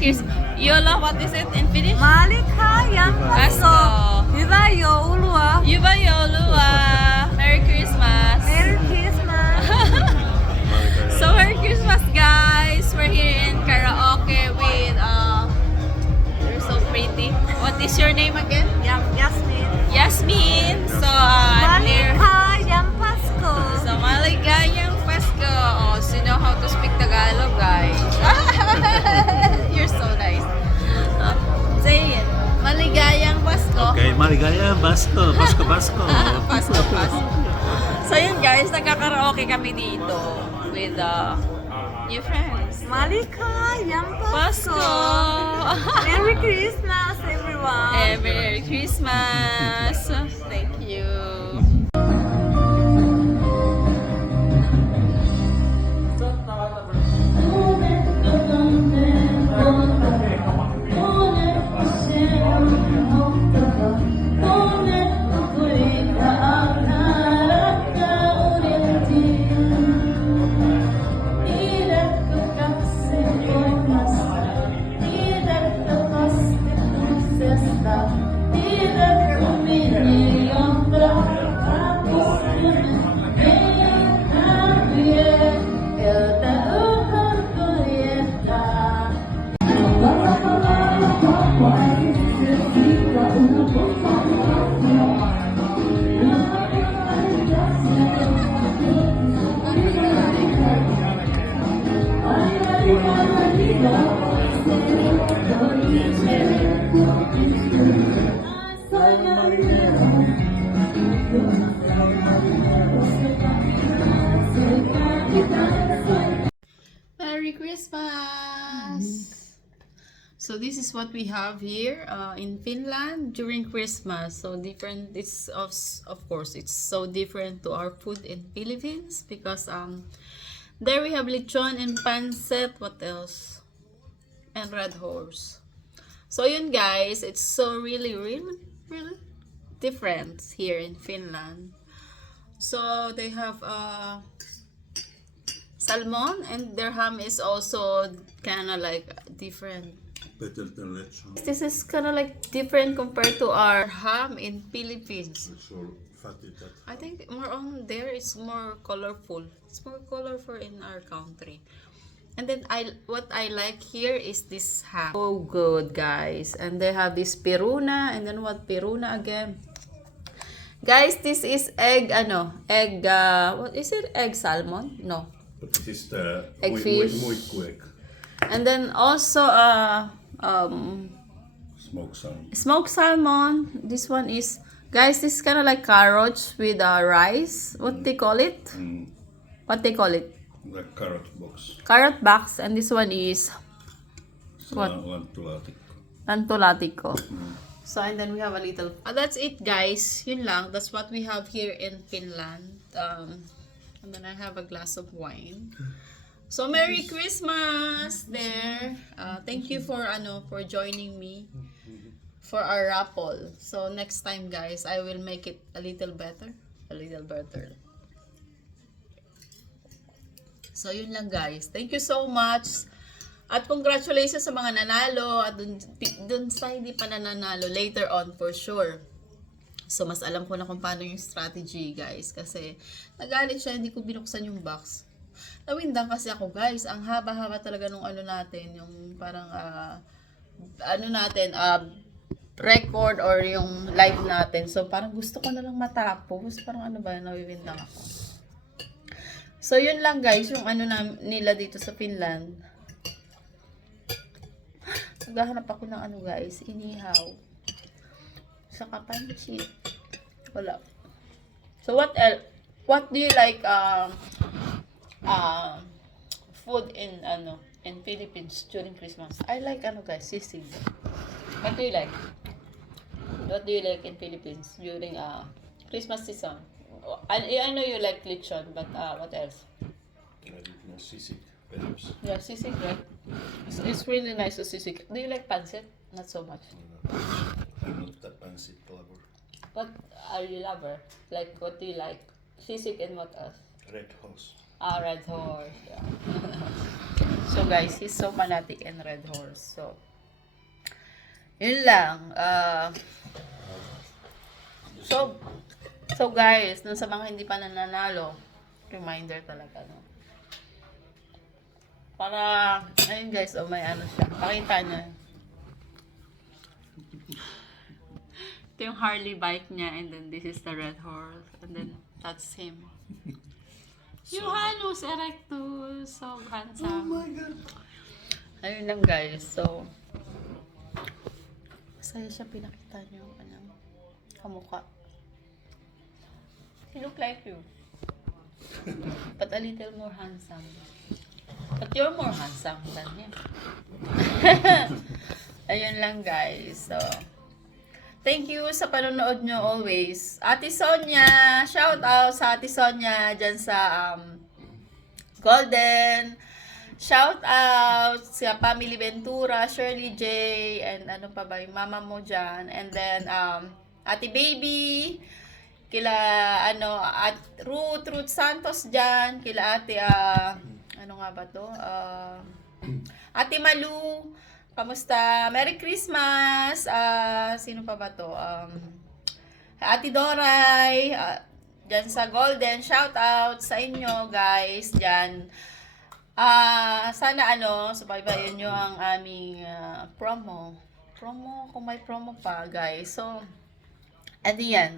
Christmas. Yola, what is it in Finnish? Malikayang Pasko. Hyvää joulua. Hyvää joulua. Merry Christmas. Merry Christmas. So Merry Christmas, guys. We're here in karaoke with you're so pretty. What is your name again? Yasmin. Yasmin. So I'm here. Malikayang Pasko. So maligayang Pasko. Oh, so you know how to speak Tagalog, guys. You're so nice. Say it. Maligayang Pasko. Okay, maligaya, Basko, Basko, Basko. Pasko, Pasko. So yun guys, nagkakaraoke kami dito with new friends. Malikayang Pasko! Pasko. Merry Christmas, everyone. Merry Christmas! Thank you. Merry Christmas! So this is what we have here in Finland during Christmas. So different. It's of course it's so different to our food in Philippines because there we have lechon and pancit. What else? And red horse. So yun guys, it's so really different here in Finland. So they have salmon, and their ham is also kind of like different. Better than lechon. This is kind of like different compared to our ham in Philippines. So fatty that. I think more on there it's more colorful. It's more colorful in our country. And then what I like here is this ham. Oh good guys. And they have this piruna, and then what piruna again? Guys, this is egg what is it? Egg salmon? No. But it is the Egg fish. muikku egg. And then also Smoked salmon. smoked salmon. This one is, guys, this is kind of like carrots with rice. What they call it? What they call it? The carrot box. Carrot box. And this one is what? Lantulaatikko. Lantulaatikko. So and then we have a little. That's it, guys. Yun lang. That's what we have here in Finland. And then I have a glass of wine. So Merry Christmas there. Thank you for joining me for our raffle. So next time guys, I will make it a little better. So yun lang guys. Thank you so much. At congratulations sa mga nanalo at dun sa hindi pa nananalo later on for sure. So, mas alam ko na kung paano yung strategy, guys. Kasi, nagalit siya, hindi ko binuksan yung box. Nawindang kasi ako, guys. Ang haba-haba talaga nung natin. Yung parang, record or yung live natin. So, parang gusto ko na lang matapos. Parang nawiwindang ako. So, yun lang, guys. Yung nila dito sa Finland. Naghahanap ako ng guys. Inihaw. Saka pansit. Wala. So what else? What do you like food in Philippines during Christmas? I like guys, sisig. What do you like? What do you like in Philippines during Christmas season? I know you like lechon, but what else? Sisig. Perhaps. Yeah, sisig, right? It's really nice to sisig. Do you like pancit? Not so much. I'm not that pancit lover. What are you lover? Like, what do you like? Sisig and what else? Red horse. Red horse. Yeah. So guys, he's so fanatic in Red Horse. So, yun lang. So guys, dun sa mga hindi pa nananalo, reminder talaga, no? Para, ayun guys, oh, may ano siya. Pakita niya. Ito yung Harley bike niya, and then this is the Red Horse, and then that's him. Johannes Erectus, so handsome. Oh my God. Ayun lang guys, so masaya siya, pinakita niyo ano, kamukha. He look like you, but a little more handsome. But you're more handsome than him. Ayun lang guys, so thank you sa panonood nyo always. Ate Sonia, shout out sa Ate Sonia dyan sa Golden. Shout out sa Family Ventura, Shirley J, and ano pa ba yung mama mo dyan. And then, Ate Baby, kila, at Ruth Santos dyan, kila Ate, ano nga ba to? Ate Malu, kamusta? Merry Christmas! Sino pa ba to? Ate Doray, dyan sa Golden, shout out sa inyo guys, dyan. Sana subaybayan nyo ang aming promo, kung may promo pa guys. So, ano yan,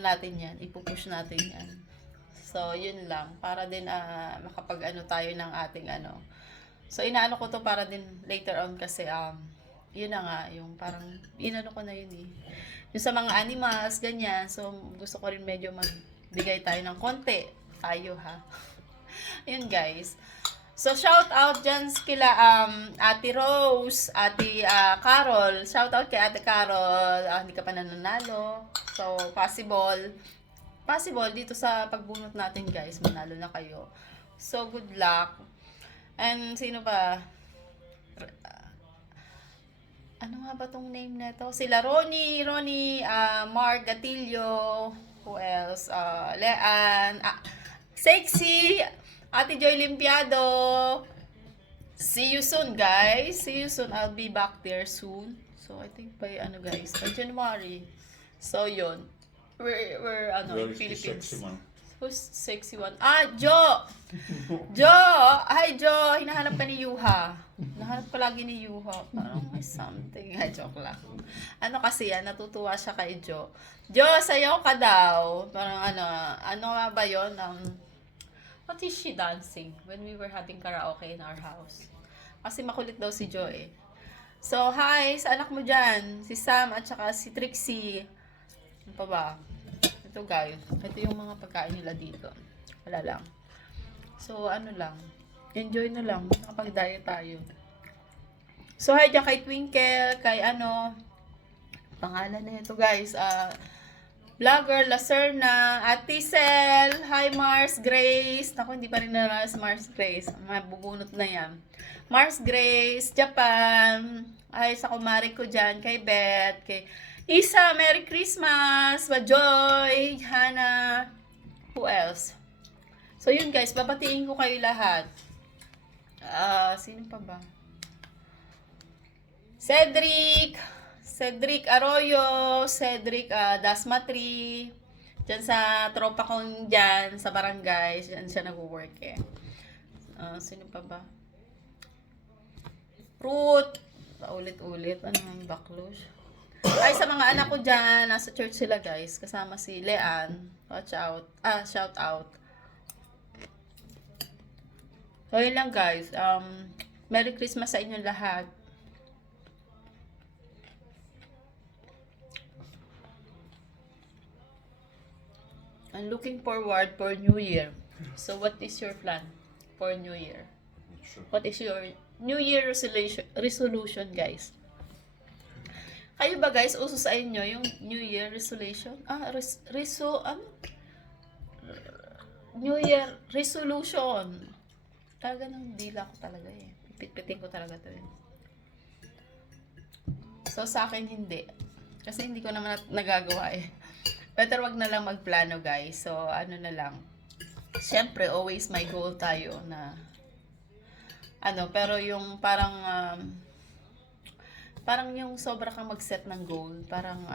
natin yan, ipupush natin yan. So, yun lang, para din makapag tayo ng ating So, inaano ko to para din later on kasi, yun na nga, yung parang, inano ko na yun eh. Yung sa mga animals, ganyan. So, gusto ko rin medyo magbigay tayo ng konti. Tayo, ha? Yun, guys. So, shout out dyan kila Ate Rose, Ate Carol. Shout out kay Ate Carol. Hindi ka pa nananalo. So, possible dito sa pagbunot natin, guys. Manalo na kayo. So, good luck. And sino ba? Ano nga ba tong name nito? Sila Ronnie, Mark Gatillo, who else? Lean, Sexy, Ate Joy Limpiado. See you soon, guys. See you soon. I'll be back there soon. So, I think by guys, by January. So, yun. We're Where in is the Philippines. sexy one? Who's sexy one? Jo! Hi, Jo! Hinahanap ka ni Yuha. Hinahanap ko lagi ni Yuha. Parang may something. Joke lang. Kasi yan, natutuwa siya kay Jo. Jo, sayaw ka daw. Parang ano nga ba yun? What is she dancing when we were having karaoke in our house? Kasi makulit daw si Jo eh. So, hi sa anak mo dyan. Si Sam at saka si Trixie. Ano pa ba? Ito guys, ito yung mga pagkain nila dito. Wala lang. So, lang. Enjoy na lang. Nakapag-diet tayo. So, hi dyan kay Twinkle, kay pangalan na ito guys. Vlogger Lacerna, Ate Sel, hi Mars Grace. Naku, hindi pa rin na si Mars Grace. Mabubunot na yan. Mars Grace, Japan. Ay, sa kumari ko dyan, kay Beth, kay Isa, Merry Christmas! Joy, Hannah, who else? So, yun guys, babatiin ko kayo lahat. Sino pa ba? Cedric Arroyo, Cedric Dasmatri, dyan sa tropa kong dyan, sa barangay, dyan siya nag-work eh. Sino pa ba? Ruth, ulit-ulit, ang backlash? Ay, sa mga anak ko dyan, nasa church sila guys, kasama si Lean. Watch out. Shout out. So, yun lang guys. Merry Christmas sa inyo lahat. I'm looking forward for New Year. So, what is your plan for New Year? Sure. What is your New Year resolution guys? Kayo ba guys, uso sa inyo yung New Year resolution? New Year resolution. Talaga ng dila ko talaga eh. Pipit-pitin ko talaga to eh. So sa akin hindi. Kasi hindi ko naman nagagawa eh. Better wag na lang magplano guys. So na lang. Siyempre, always may goal tayo na pero yung parang yung sobra kang mag-set ng goal, parang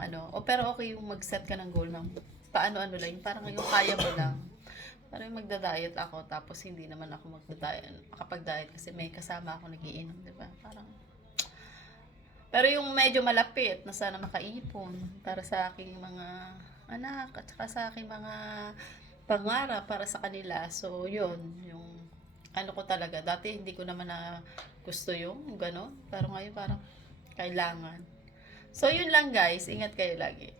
pero okay yung mag-set ka ng goal ng paano-ano lang, yung parang yung kaya mo lang. Parang yung magda-diet ako, tapos hindi naman ako makapag-diet kasi may kasama ako nagiinom, di ba? Pero yung medyo malapit na sana makaipon para sa aking mga anak at saka sa aking mga pangarap para sa kanila. So, yun, yung ko talaga. Dati hindi ko naman na gusto yung gano'n. Pero ngayon parang kailangan. So, yun lang guys. Ingat kayo lagi.